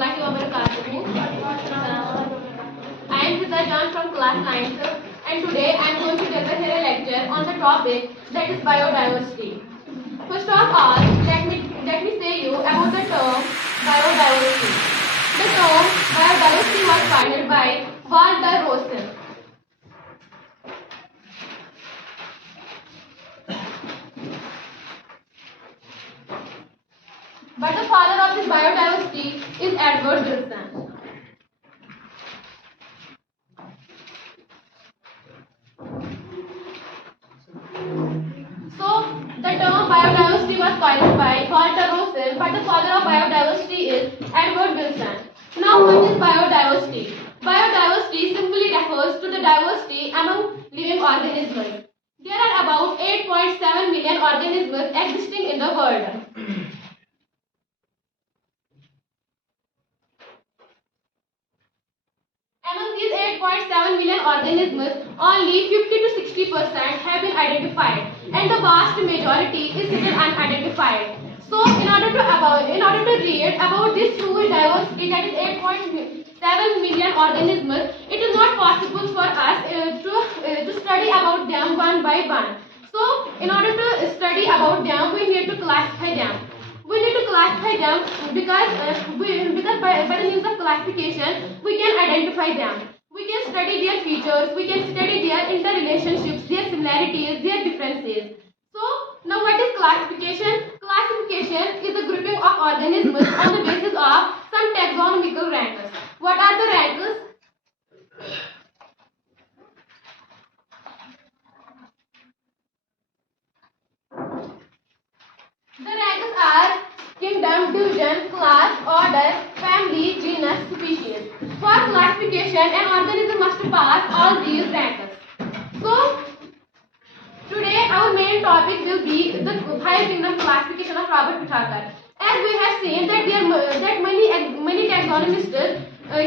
warahmatullahi wabarakatuh. I am FIZA Jan from class 9th and today I am going to deliver here a lecture on the topic that is biodiversity. First of all, let me say you about the term biodiversity. The term biodiversity was coined by Walter Russell. But the father of this biodiversity is Edward Wilson. So, the term biodiversity was coined by Walter Russell, but the father of biodiversity is Edward Wilson. Now, what is biodiversity? Biodiversity simply refers to the diversity among living organisms. There are about 8.7 million organisms existing in the world. Among these 8.7 million organisms, only 50 to 60% have been identified, and the vast majority is still unidentified. So, in order to read about this huge diversity, that is 8.7 million organisms, it is not possible for us to study about them one by one. So, in order to study about them, we need to classify them. We need to classify them because by the means of classification, we can identify them. We can study their features, we can study their interrelationships, their similarities, their differences. So, now what is classification? Classification is the grouping of organisms on the basis of some taxonomical ranks. What are the ranks? The ranks are kingdom, division, class, order, family, genus, species. For classification, an organism must pass all these ranks. So, today our main topic will be the 5 kingdom classification of Robert Whittaker. As we have seen that many taxonomists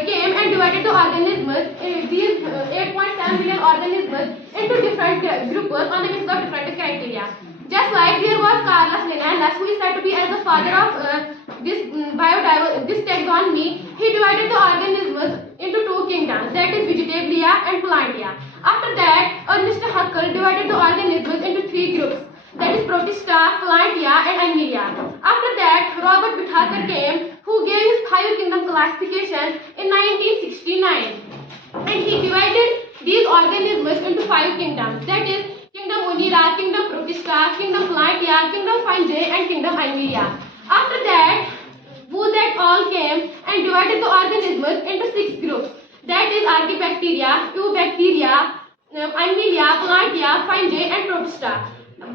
came and divided the organisms, these 8.7 billion organisms, into different groups on the basis of different criteria. Just like there was Carlos Linnaeus, who is said to be as the father of this taxonomy. He divided the organisms into 2 kingdoms, that is Vegetabilia and Plantia. After that, Mr. Huckel divided the organisms into 3 groups, that is Protista, Plantia and Animalia. After that, Robert Whittaker came, who gave his 5 kingdom classification in 1969, and he divided these organisms into 5 kingdoms, that is Kingdom Unira, Kingdom Protista, Kingdom Plantia, Kingdom Fungi and Kingdom Animalia. After that, Bouvet all came and divided the organisms into 6 groups, that is Archaebacteria, Eubacteria, Animalia, Plantia, Fungi and Protista.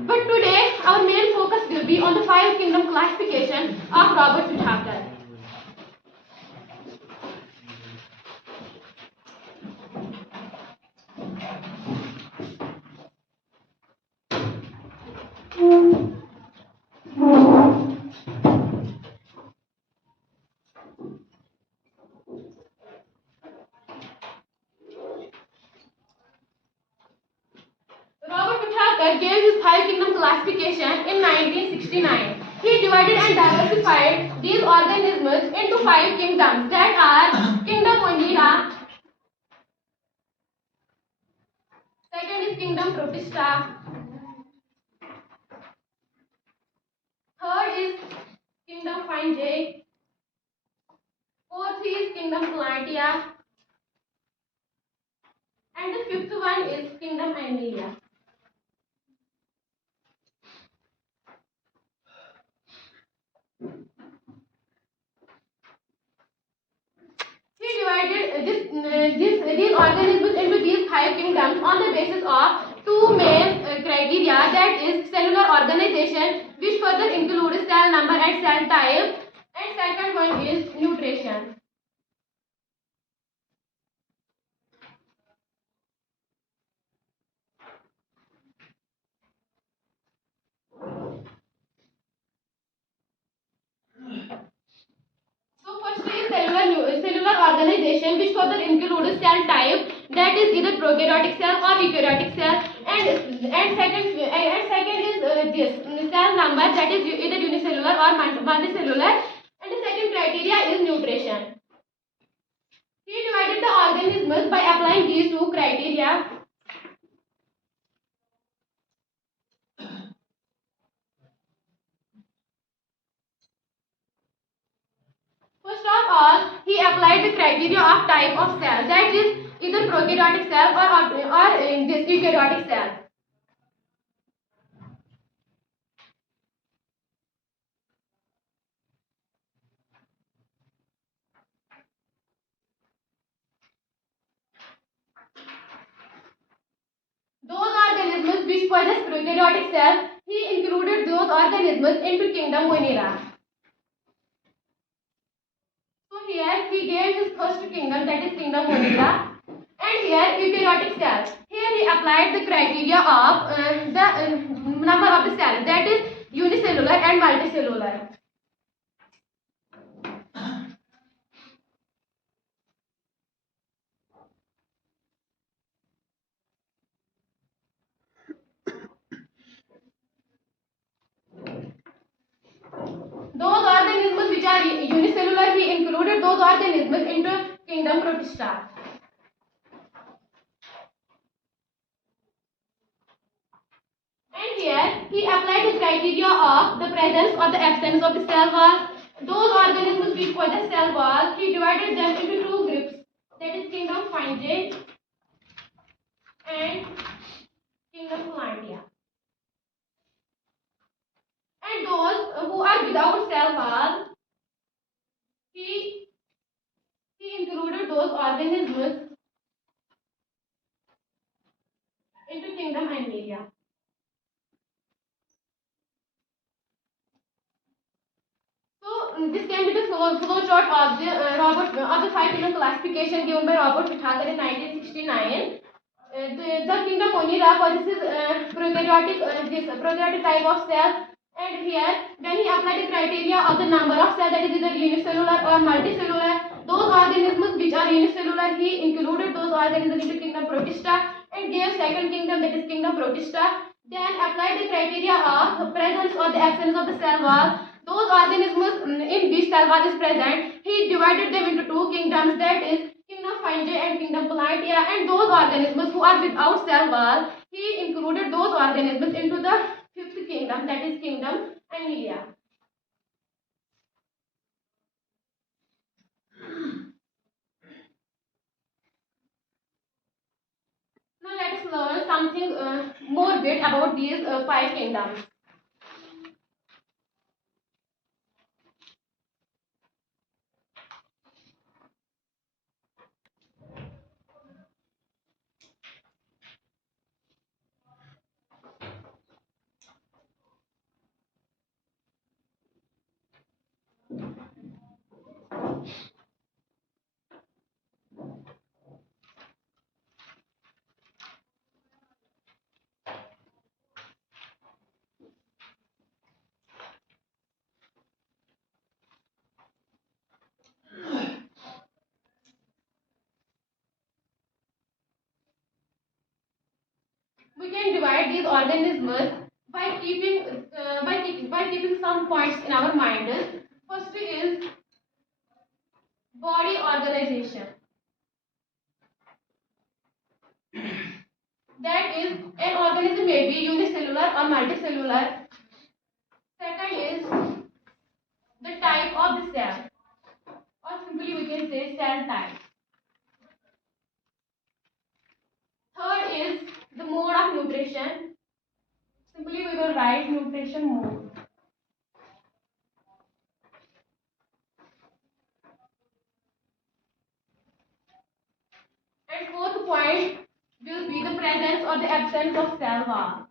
But today, our main focus will be on the 5 kingdom classification of Robert Whittaker. Robert Whittaker gave his 5 kingdom classification in 1969. He divided and diversified these organisms into 5 kingdoms, that are Kingdom Unira, second is Kingdom Protista, third is Kingdom Fungi, fourth is Kingdom Plantia, and the 5th one is Kingdom Animalia. He divided these organisms into these 5 kingdoms on the basis of 2 main criteria, that is cellular organization, which further includes cell number and cell type, and second one is nutrition. So first is cellular organization, which further includes cell type, that is either prokaryotic cell or eukaryotic cell, and second is this cell number, that is either unicellular or multicellular, and the second criteria is nutrition. He divided the organisms by applying these two criteria. First of all, he applied the criteria of type of cell, that is either prokaryotic cell or this eukaryotic cell. Those organisms which possess prokaryotic cell, he included those organisms into kingdom Monera. So here he gave his first kingdom, that is kingdom Monera, and here eukaryotic cell. Here he applied the criteria of the number of the cells, that is unicellular and multicellular. Those organisms which are unicellular, he included those organisms into kingdom Protista. And here he applied the criteria of the presence or the absence of the cell wall. Those organisms which possess cell wall, he divided them into two groups, that is kingdom Fungi and kingdom Plantia. And those who are without cell wall, he included those organisms into kingdom Antelia. So this can be the flow chart of the 5 kingdom classification given by Robert Whittaker in 1969. The kingdom Monera possesses prokaryotic type of cell, and here when he applied the criteria of the number of cells, that is either unicellular or multicellular, those organisms which are unicellular, he included those organisms into kingdom Protista and gave second kingdom, that is kingdom Protista. Then applied the criteria of the presence or the absence of the cell wall. Those organisms in which cell wall is present, he divided them into two kingdoms, that is kingdom Fungi and kingdom Plantia, and those organisms who are without cell wall, he included those organisms into the fifth kingdom, that is kingdom Animalia. Now let us learn something more bit about these 5 kingdoms. We can divide these organisms by keeping some points in our mind. First is body organization. That is, an organism may be unicellular or multicellular. Second is the type of the cell, or simply we can say cell type. Third is the mode of nutrition. Simply we will write nutrition mode. And fourth point will be the presence or the absence of cell wall.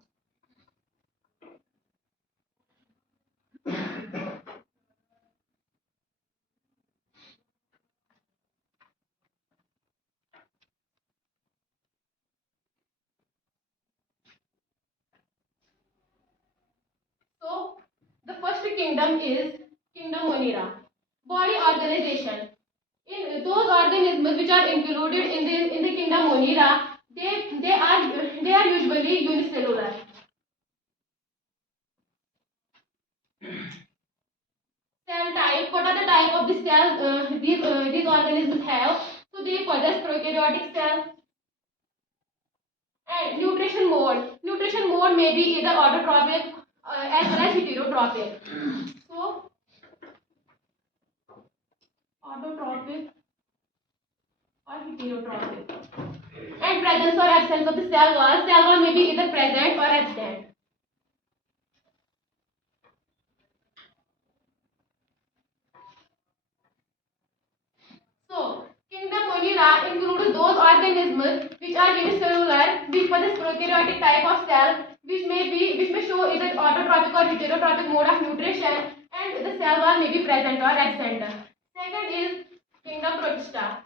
So the first kingdom is kingdom Monera. Body organization. In those organisms which are included in the kingdom Monera, they are usually unicellular. Cell type. What are the type of the cell these organisms have? So they possess prokaryotic cell. And nutrition mode. Nutrition mode may be either autotrophic as well as heterotrophic. So autotrophic or heterotrophic. And presence or absence of the cell wall. Cell wall may be either present or absent. So, kingdom Monera includes those organisms which are unicellular, which possess prokaryotic type of cell, which may show either autotrophic or heterotrophic mode of nutrition, and the cell wall may be present or absent. Second is kingdom Protista.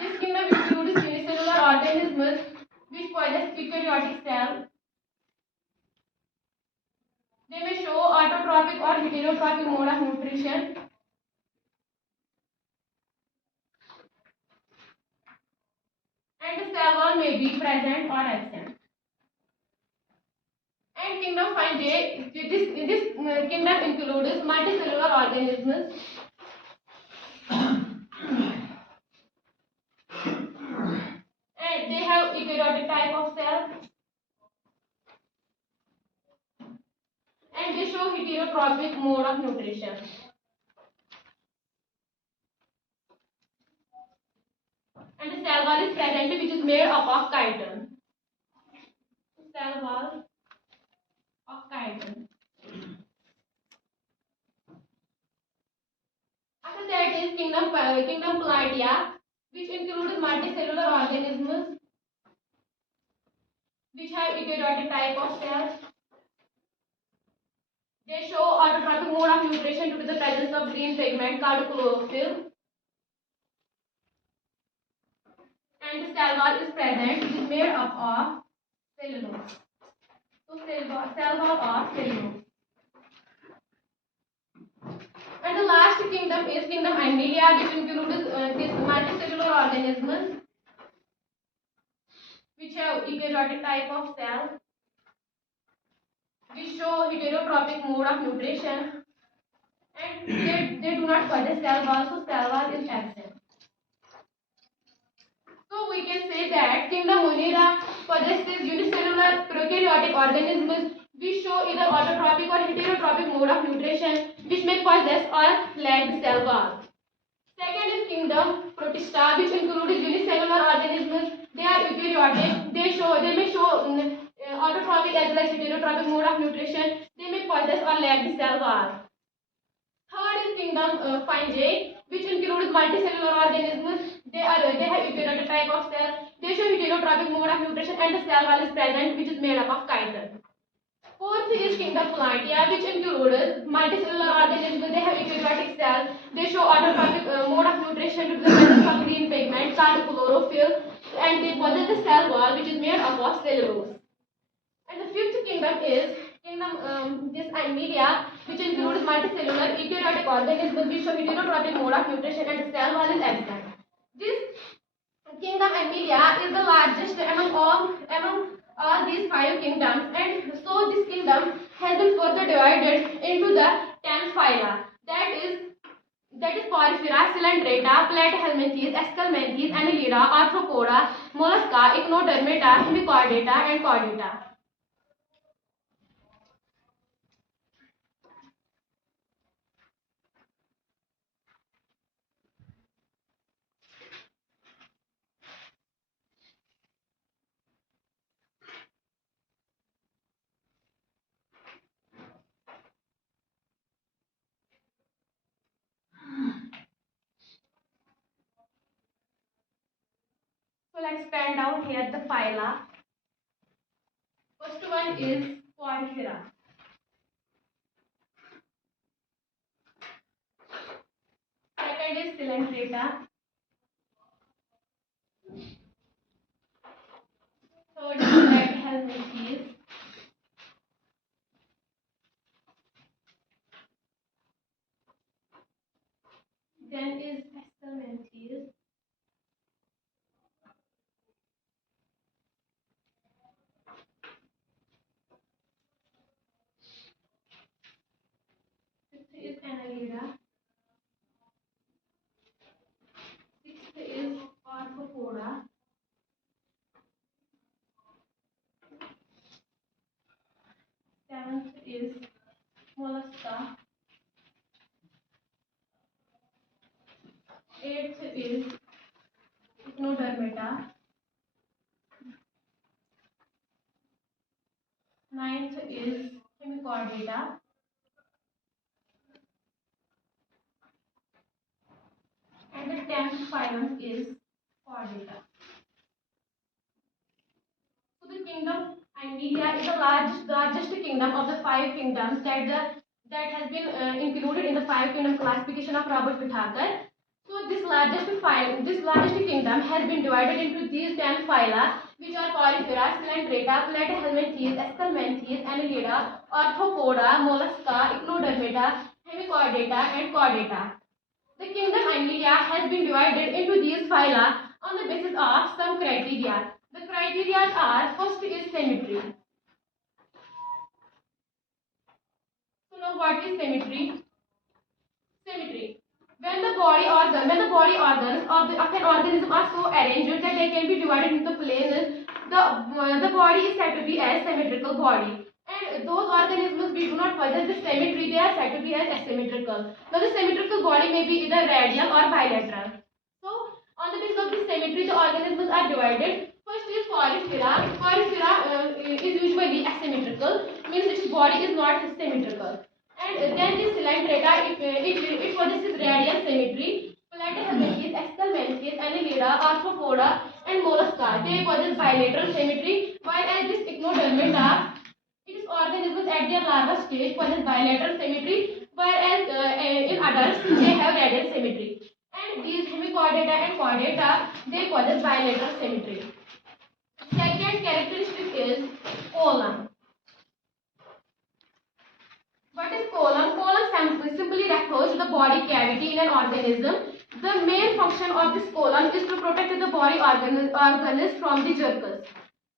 This kingdom includes unicellular organisms which possess eukaryotic cell. They may show autotrophic or heterotrophic mode of nutrition. And the cell wall may be present or absent. And kingdom Fungi, this kingdom includes multicellular organisms. And they have eukaryotic type of cell. And they show heterotrophic mode of nutrition. And the cell wall is present, which is made up of chitin. Cell wall of chitin. After that is kingdom Planatia, which includes multicellular organisms which have eukaryotic type of cells. They show autotrophic mode of nutrition due to the presence of green pigment called chlorophyll. And the cell wall is present, which is made up of cellulose. So cell wall of cellulose. And the last kingdom is kingdom Animalia, which includes these multicellular organisms which have eukaryotic type of cell, which show heterotrophic mode of nutrition, and they do not possess cell wall, so cell wall is absent. So we can say that kingdom Monera possesses unicellular prokaryotic organisms which show either autotrophic or heterotrophic mode of nutrition, which may possess or lack the cell wall. Second is kingdom Protista, which includes unicellular organisms. They are eukaryotic. They may show autotrophic as well as heterotrophic mode of nutrition. They may possess or lack the cell wall. Third is kingdom Fungi, which includes multicellular organisms. They have eukaryotic type of cell. They show heterotrophic mode of nutrition, and the cell wall is present, which is made up of chitin. Fourth is kingdom Planatia, which includes multicellular organisms. They have eukaryotic cells. They show autotrophic mode of nutrition due to the presence of green pigment called chlorophyll, and they possess the cell wall, which is made up of cellulose. And the fifth kingdom is kingdom this Animalia, which includes multicellular eukaryotic organisms which show heterotrophic mode of nutrition, and the cell wall is absent. This kingdom Animalia is the largest among all these five kingdoms, and so this kingdom has been further divided into the 10 phyla. That is Porifera, Coelenterata, Platyhelminthes, Esculmenthes, Annelida, Arthropoda, Mollusca, Echinodermata, Hemichordata, and Chordata. So let's pen down here the phyla. First one is Porifera. Second is Coelenterata. Third is Platyhelminthes. Then is Esculmenthes. Eighth is echinodermata. Ninth is hemichordata. And the 10th phylum is Chordata. So the kingdom Animalia is the largest kingdom of the five kingdoms that has been included in the five kingdom classification of Robert Whittaker. So this largest kingdom has been divided into these 10 phyla, which are Porifera, Coelenterata, Platyhelminthes, Esculmenthes, Annelida, Arthropoda, Mollusca, Echinodermata, Hemichordata, and Chordata. The kingdom Animalia has been divided into these phyla on the basis of some criteria. The criteria are: first is symmetry. So now what is symmetry? Symmetry. When the body organs of an organism are so arranged that they can be divided into planes, the body is said to be as symmetrical body. And those organisms which do not possess the symmetry, they are said to be as asymmetrical. Now the symmetrical body may be either radial or bilateral. So on the basis of this symmetry, the organisms are divided. First is Porifera. Porifera is usually asymmetrical, means its body is not symmetrical. And then this Coelenterata, it possesses radial symmetry. Platyhelminthes, Esculmenthes, Annelida, Arthropoda, and Mollusca, they possess bilateral symmetry, whereas this Echinodermata, its organisms at their larva stage possess bilateral symmetry, whereas in adults they have radial symmetry. And these Hemichordata and Chordata, they possess bilateral symmetry. Second characteristic is colon. What is colon? Colon simply refers to the body cavity in an organism. The main function of this colon is to protect the body organs from the germs.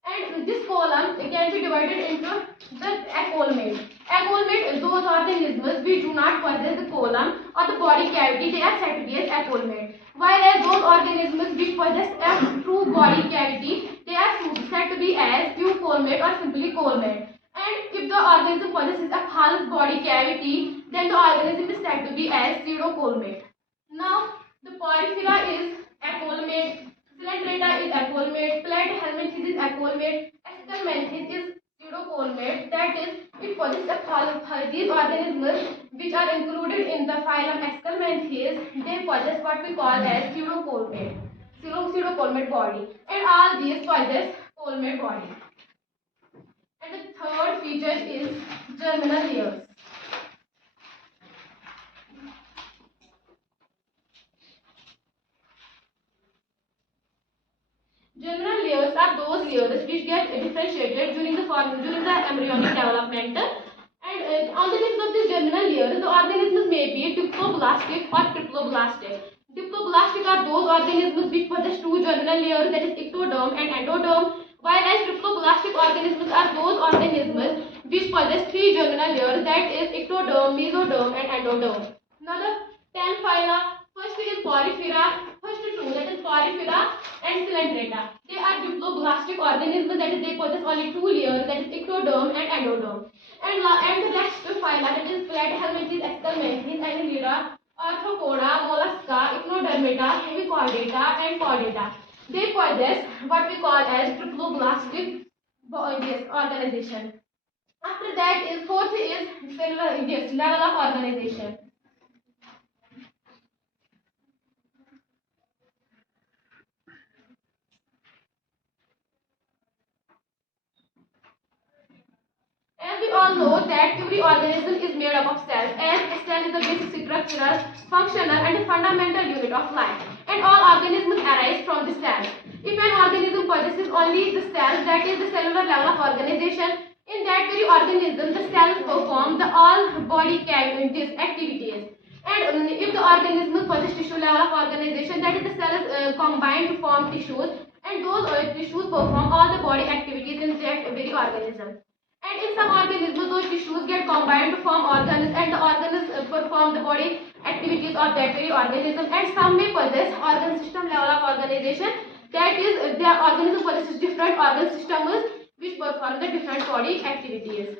And this colon can be divided into the acolmate. Acolmate, those organisms which do not possess the colon or the body cavity, they are said to be as acolmate. Whereas those organisms which possess a true body cavity, they are said to be as eucolmate or simply colmate. And if the organism possesses a false body cavity, then the organism is said to be as pseudocolmate. Now, the Porifera is acolmate, Coelenterata is acolmate, Platyhelminthes is acolmate, Esculmenthes is pseudocolmate. That is, it possesses a false. These organisms which are included in the phylum Esculmenthes, they possess what we call as pseudocolmate body, and all these possess colmate body. And the third feature is germinal layers. Germinal layers are those layers which get differentiated during the embryonic development. And on the basis of this germinal layers, the organisms may be diploblastic or triploblastic. Diploblastic are those organisms which possess two germinal layers, that is ectoderm and endoderm, whereas triploblastic organisms are those organisms which possess three germinal layers, that is ectoderm, mesoderm, and endoderm. Now the 10 phyla. First is Porifera. First two, that is Porifera and Coelenterata. They are diploblastic organisms, that is they possess only two layers, that is ectoderm and endoderm. And the next phyla, that is Platyhelminthes, Esculmenthes, Annelida, Arthropoda, Mollusca, Echinodermata, Hemichordata, and Chordata. They possess what we call as triploblastic organization. After that is fourth is cellular level of organization. As we all know that every organism is made up of cells, as a cell is the basic structural, functional, and fundamental unit of life, and all organisms arise from the cells. If an organism possesses only the cells, that is the cellular level of organization, in that very organism the cells perform the all body activities. And if the organism possesses tissue level of organization, that is the cells combine to form tissues, and those tissues perform all the body activities in that very organism. And in some organisms, those tissues get combined to form organs, and the organs perform the body activities of that very organism. And some may possess organ system level of organization, that is, their organism possesses different organ systems which perform the different body activities.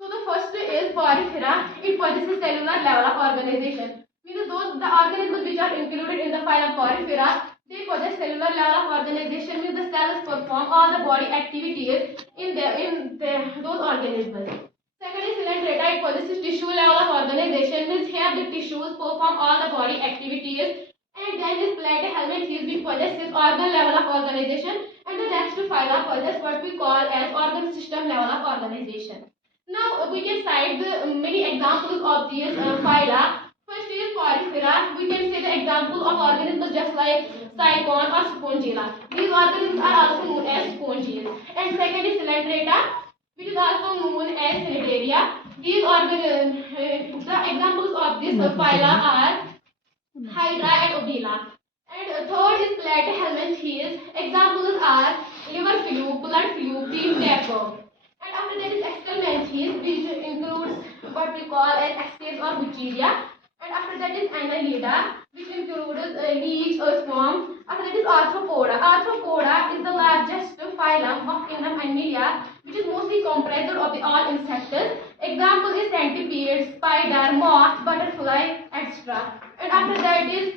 So the first is Porifera. It possesses cellular level of organization. Means those the organisms which are included in the phylum Porifera, they possess cellular level of organization. Means the cells perform all the body activities in those organisms. Second is Coelenterata. It possesses tissue level of organization. Means here the tissues perform all the body activities. And then is Platyhelminths, which possesses organ level of organization. And the next phyla possess what we call as organ system level of organization. Now we can cite the many examples of these phyla. First is Porifera. We can say the example of organisms just like Cycon or Spongilla. These organisms are also known as sponges. And second is Coelenterata, which is also known as Sanitaria. These the examples of this phyla are Hydra and Odila. And third is Platyhelminths. Examples are liver fluke, blood fluke, bean tapeworm. And after that is Excalmanths, which includes what we call as ascaris or Bucheria. And after that is Annelida, which includes leaves or swarm. After that is Arthropoda. Arthropoda is the largest phylum of kingdom Animalia, which is mostly comprised of the all insects. Example is centipede, spider, moth, butterfly, etc. And after that is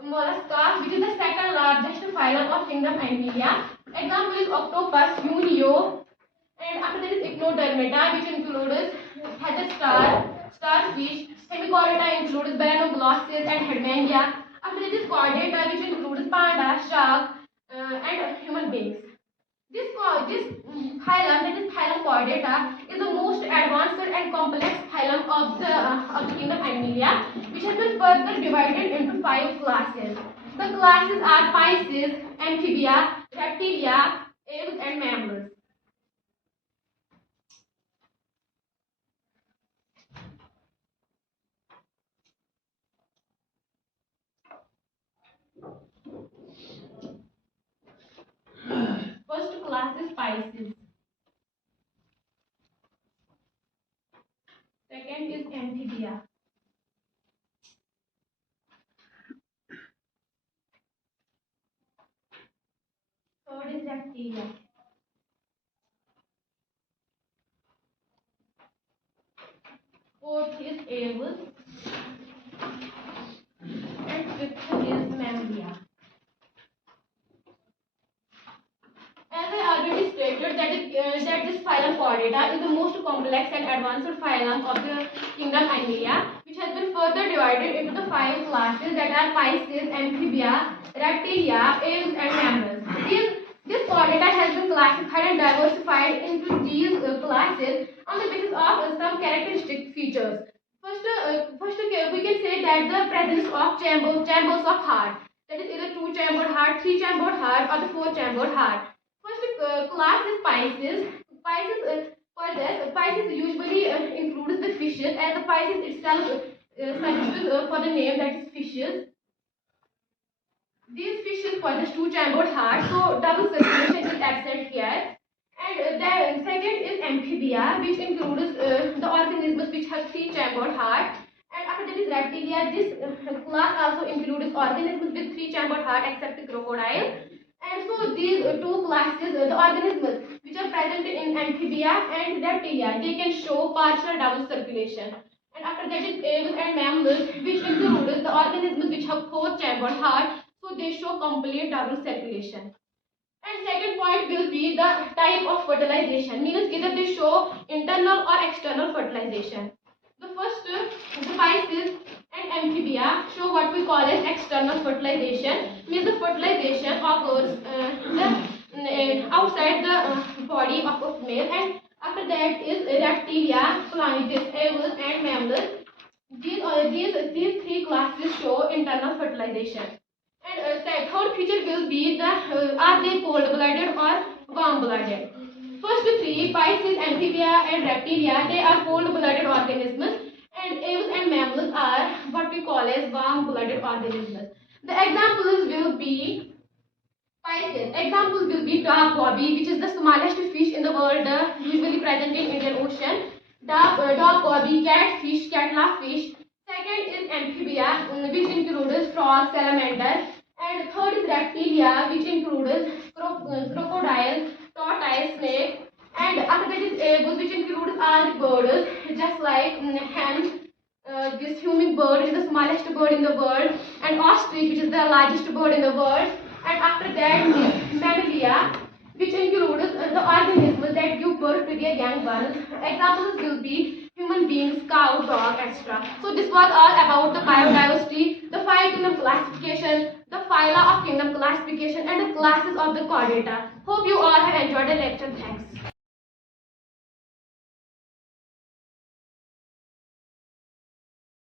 Mollusca, which is the second largest phylum of kingdom Animalia. Example is Octopus, Unio. And after that is Echinodermata, which includes heather starfish. Hemichordata includes Balanoglossus and Hedmandia. After that is Chordata, which includes panda, shark, and human beings. This phylum, that is phylum Chordata, is the most advanced and complex phylum of the kingdom Animalia, which has been further divided into 5 classes. The classes are Pisces, Amphibia, Reptilia, Aves, and Mammals. First class is Pisces. Second is Amphibia. Third is Reptilia. Fourth is Aves. And fifth is Mammalia. As I already stated that this phylum Chordata is the most complex and advanced phylum of the kingdom Animalia, which has been further divided into the 5 classes that are Pisces, Amphibia, Reptilia, Aves, and Mammals. This Chordata has been classified and diversified into these classes on the basis of some characteristic features. First, we can say that the presence of chambers of heart, that is either 2-chambered heart, 3-chambered heart, or the 4-chambered heart. First class is Pisces. Pisces usually includes the fishes, and the Pisces itself suggests for the name, that is fishes. These fishes possess 2-chambered hearts, so double circulation is absent here. And then second is Amphibia, which includes the organisms which have 3-chambered heart. And after that is Reptilia. This class also includes organisms with 3-chambered heart except the crocodile. And so these two classes, the organisms which are present in Amphibia and Reptilia, they can show partial double circulation. And after that is Aves and Mammals, which includes the organisms which have 4-chambered heart, so they show complete double circulation. And second point will be the type of fertilization, means either they show internal or external fertilization. The first, the Pisces and Amphibia show what we call as external fertilization, means the fertilization occurs outside the body of a male. And after that is Reptilia, Planetes, Aves, and Mammals. These 3 classes show internal fertilization. And third feature will be the are they cold-blooded or warm-blooded. First 3, Pisces, Amphibia, and Reptilia, they are cold-blooded organisms, and Aves and Mammals are what we call as warm-blooded organisms. The examples will be Pisces. Examples will be dark bobby, which is the smallest fish in the world, usually present in Indian Ocean. Dark bobby, catfish, catlafish. Second is Amphibia, which includes frog, salamander. And third is Reptilia, which includes crocodile, tortoise, snake. And after that is Aves, which includes all the birds, just like hens, this hummingbird, which is the smallest bird in the world, and ostrich, which is the largest bird in the world, and after that is mammalia, which includes the organisms that give birth to their young ones. Examples will be human beings, cow, dog, etc. So this was all about the biodiversity, the five kingdom classification, the phyla of kingdom classification, and the classes of the chordata. Hope you all have enjoyed the lecture. Thanks.